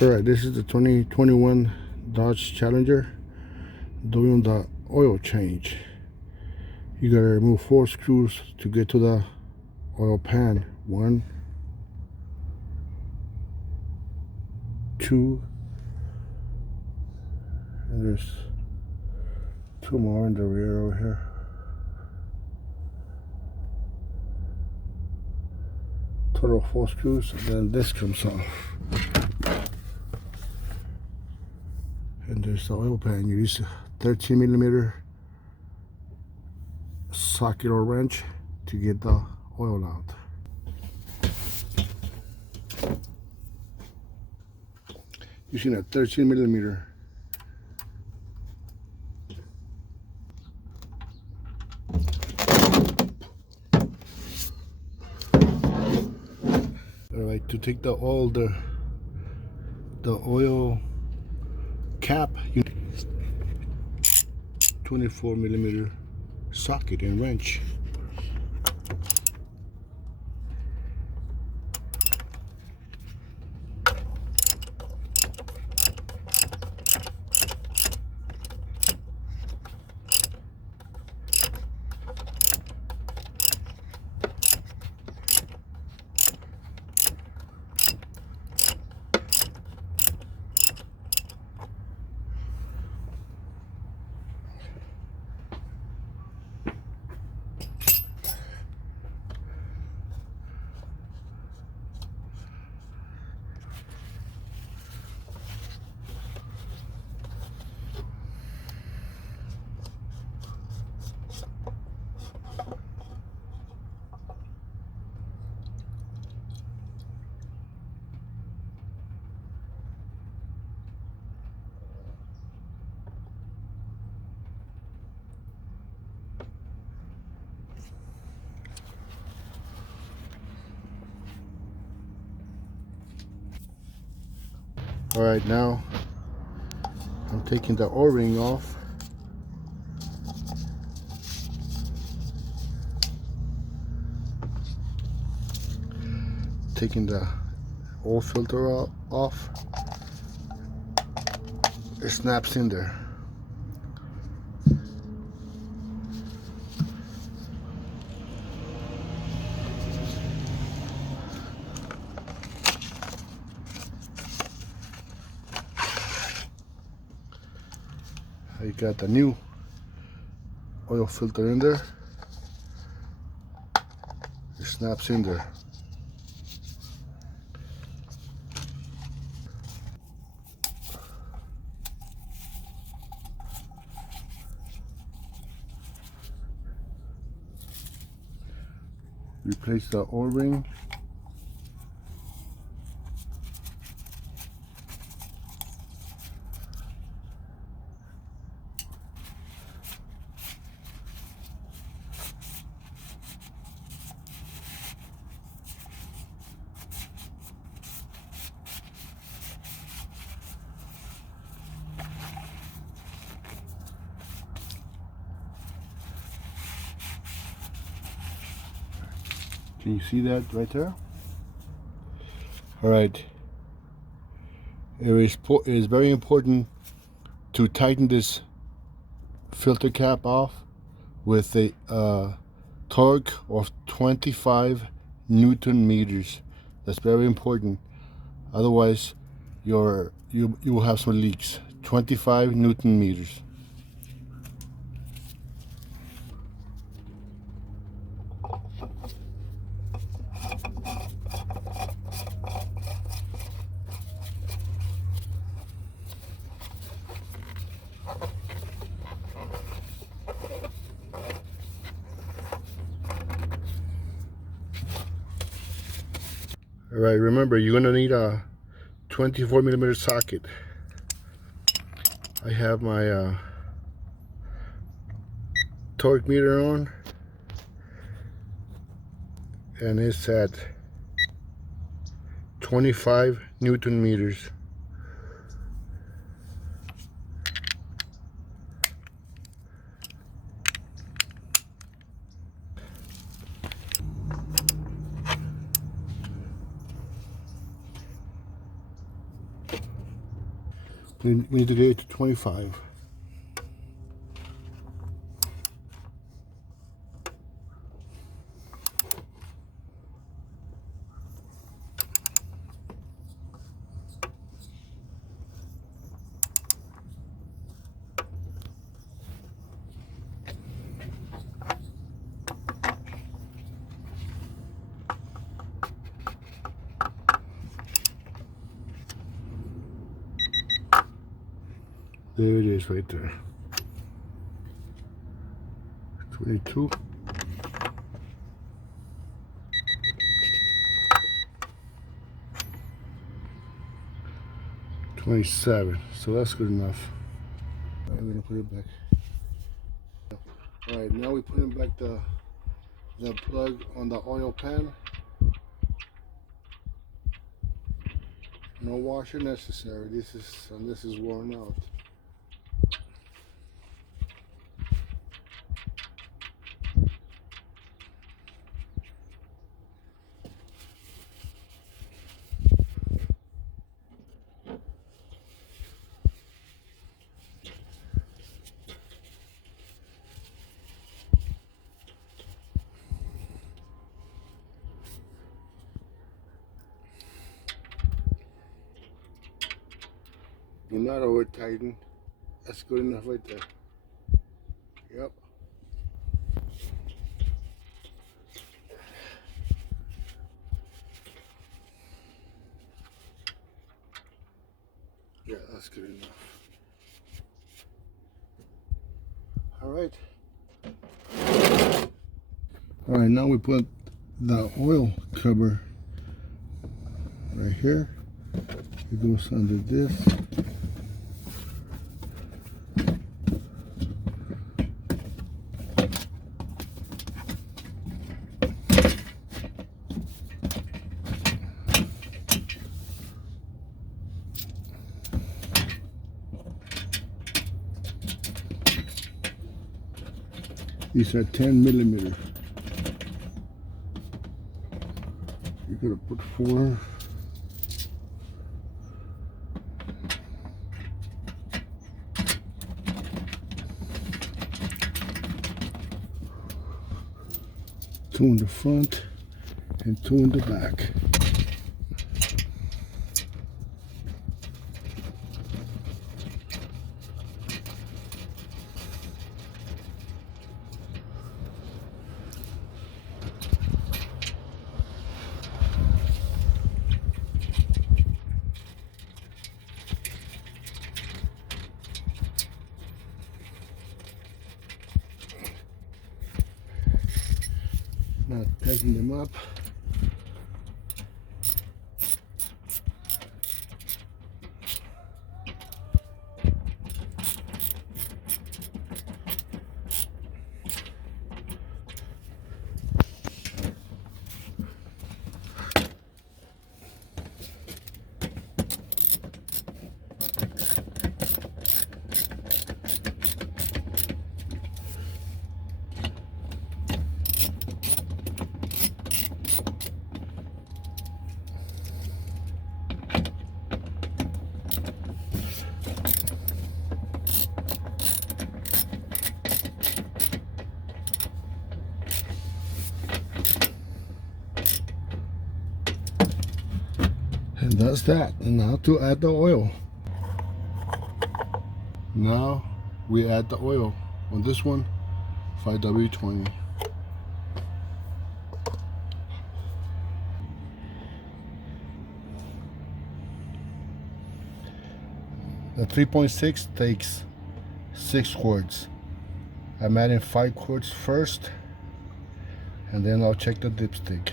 Alright, this is the 2021 Dodge Challenger doing the oil change. You gotta remove 4 screws to get to the oil pan. 1, 2, and there's 2 more in the rear over here. Total 4 screws, and then this comes off. And there's the oil pan. You use a 13mm socket or wrench to get the oil out. Using a 13mm. Alright, to take the oil, the oil cap, you 24mm socket and wrench. Alright, now I'm taking the O-ring off. Taking the oil filter off. It snaps in there. I got the new oil filter in there. It snaps in there. Replace the O-ring. Can you see that right there? Alright. It is very important to tighten this filter cap off with a torque of 25 Newton meters. That's very important. Otherwise, you will have some leaks. 25 Newton meters. Alright, remember you're gonna need a 24mm socket. I have my torque meter on, and it's at 25 Newton meters. We need to get it to 25. There it is right there. 22. $27. So that's good enough. Alright, we're gonna put it back. Alright, now we put in back the plug on the oil pan. No washer necessary. This is worn out. Do not over tighten. That's good enough right there. Yep. Yeah, that's good enough. Alright. Alright, now we put the oil cover right here. It goes under this. These are 10 millimeters. You're gonna put 4. Two in the front and 2 in the back. Now tighten them up. And that's that. And now to add the oil. Now we add the oil on this one, 5W20. The 3.6 takes 6 quarts. I'm adding 5 quarts first, and then I'll check the dipstick.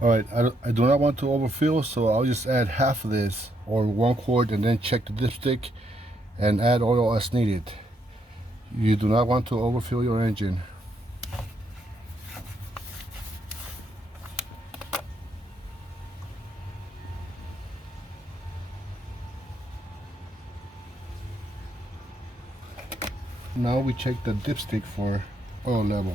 Alright, I do not want to overfill, so I'll just add half of this, or 1 quart, and then check the dipstick and add oil as needed. You do not want to overfill your engine. Now we check the dipstick for oil level.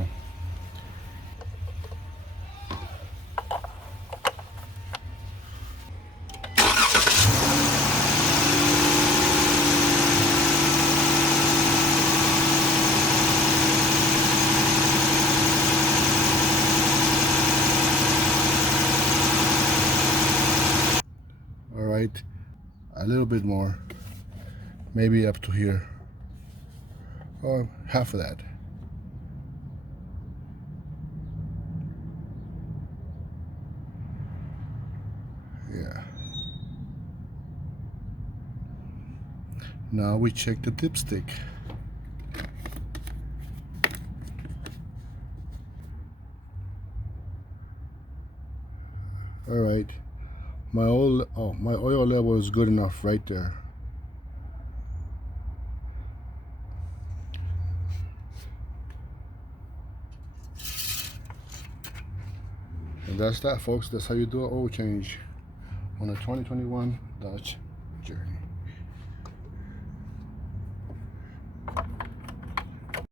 All right, a little bit more, maybe up to here, or half of that. Yeah. Now we check the dipstick. All right, my oil level is good enough right there. And that's that, folks. That's how you do an oil change on a 2021 Dodge Journey.